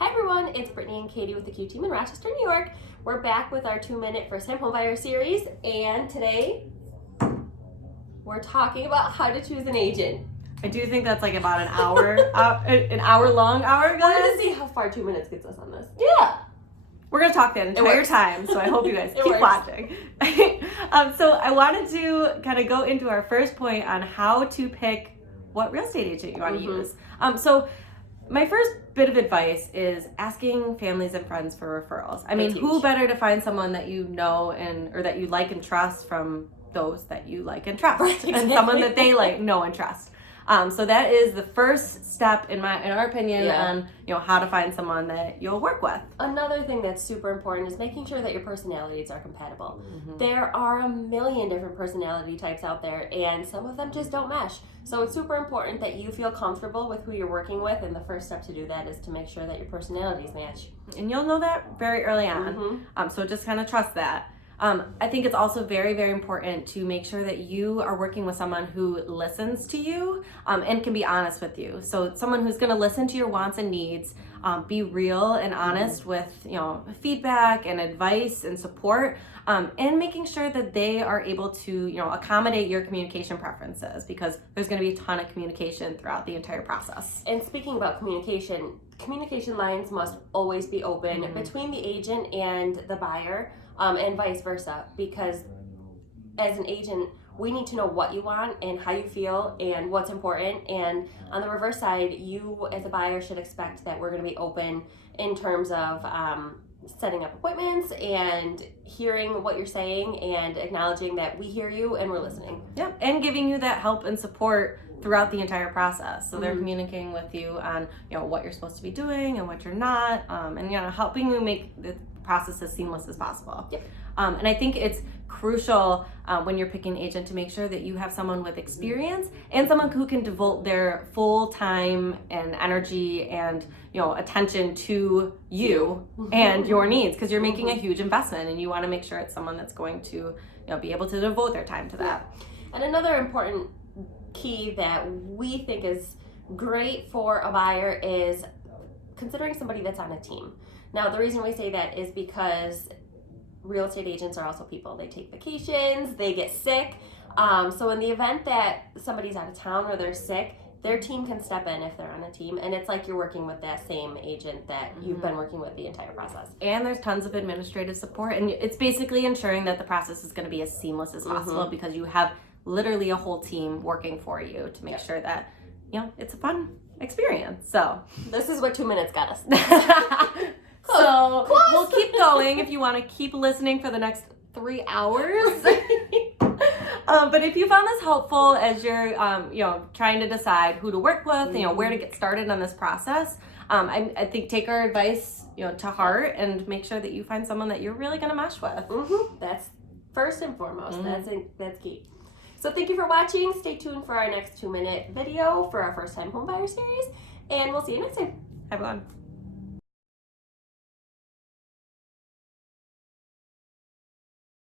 Hi everyone, it's Brittany and Katie with the Q Team in Rochester, New York. We're back with our 2-minute first-time homebuyer series, and today we're talking about how to choose an agent. I do think that's like about an hour, an hour-long hour, guys. We're going to see how far 2 minutes gets us on this. Yeah. We're going to talk the entire time, so I hope you guys keep watching. So I wanted to kind of go into our first point on how to pick what real estate agent you want to use. So my first bit of advice is asking families and friends for referrals. I mean, who better to find someone that you know or that you like and trust from those that you like and trust, and someone that they like, know, and trust. So that is the first step in our opinion on how to find someone that you'll work with. Another thing that's super important is making sure that your personalities are compatible. There are a million different personality types out there, and some of them just don't mesh. So it's super important that you feel comfortable with who you're working with, and the first step to do that is to make sure that your personalities match. And you'll know that very early on. So just kind of trust that. I think it's also very, very important to make sure that you are working with someone who listens to you and can be honest with you. So someone who's going to listen to your wants and needs, be real and honest with feedback and advice and support, and making sure that they are able to accommodate your communication preferences, because there's going to be a ton of communication throughout the entire process. And speaking about communication lines must always be open between the agent and the buyer. And vice versa, because as an agent, we need to know what you want and how you feel and what's important. And on the reverse side, you as a buyer should expect that we're going to be open in terms of setting up appointments and hearing what you're saying and acknowledging that we hear you and we're listening. Yep, and giving you that help and support throughout the entire process. So they're communicating with you on what you're supposed to be doing and what you're not, and helping you make the process as seamless as possible. Yep. And I think it's crucial when you're picking an agent to make sure that you have someone with experience and someone who can devote their full time and energy and attention to you and your needs, because you're making a huge investment and you want to make sure it's someone that's going to be able to devote their time to that. And another important key that we think is great for a buyer is considering somebody that's on a team. Now, the reason we say that is because real estate agents are also people. They take vacations, they get sick. So in the event that somebody's out of town or they're sick, their team can step in if they're on a team, and it's like you're working with that same agent that you've been working with the entire process. And there's tons of administrative support, and it's basically ensuring that the process is going to be as seamless as possible, because you have literally a whole team working for you to make sure that it's a fun experience. So this is what 2 minutes got us. So we'll keep going if you want to keep listening for the next 3 hours. But if you found this helpful as you're trying to decide who to work with, where to get started on this process, I think take our advice to heart and make sure that you find someone that you're really going to mesh with. That's first and foremost. That's key. So thank you for watching. Stay tuned for our next 2-minute video for our first time homebuyer series, and we'll see you next time. Have fun.